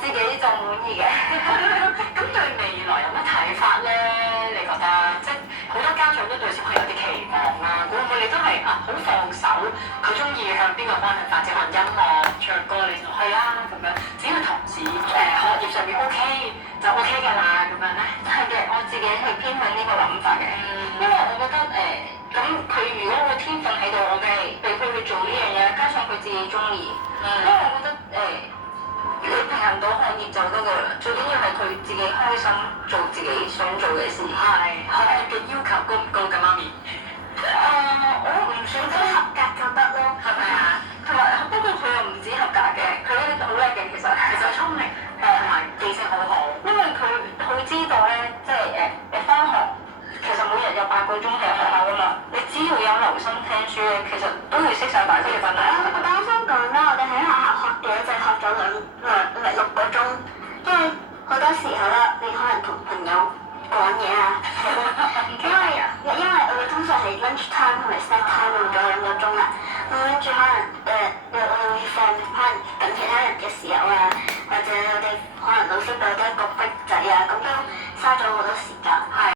自己就滿意嘅。咁對未來有乜睇法咧？你覺得即係好多家長都對小朋友有啲期望啦，會唔會你都係好放手，佢中意向邊個方向發展，可能音樂、唱歌你就去啦咁樣，只要同時學業上面 OK 就 OK 㗎啦咁樣咧？係嘅，我自己係偏向呢個諗法嘅，因為我覺得咁佢如果個天分喺度，我梗係俾佢去做呢樣嘢，加上佢自己中意，因為我覺得你平衡到學業就得㗎啦，最緊要係佢自己開心做自己想做嘅事。係學業嘅要求高唔高㗎媽咪？我唔算得合格就得咯，係咪啊？同埋不過佢又唔止合格嘅，佢呢啲好叻嘅其實。其實聰明同埋記性好好。因為佢好知道咧，即係你翻學其實每日有8個鐘喺學校㗎嘛，你只要有留心聽書咧，其實都會識晒8個鐘啦。但我想講咧，我哋喺學校學嘅就學咗6個鐘，因為好多時候咧，你可能同朋友講嘢啊，因為我哋通常係 lunch time 同埋 snack time 用咗2個鐘啦，咁跟住可能我哋會放可能等其他人嘅時候啊，或者我哋可能老師俾多一個 break 仔啊，咁都嘥咗好多時間。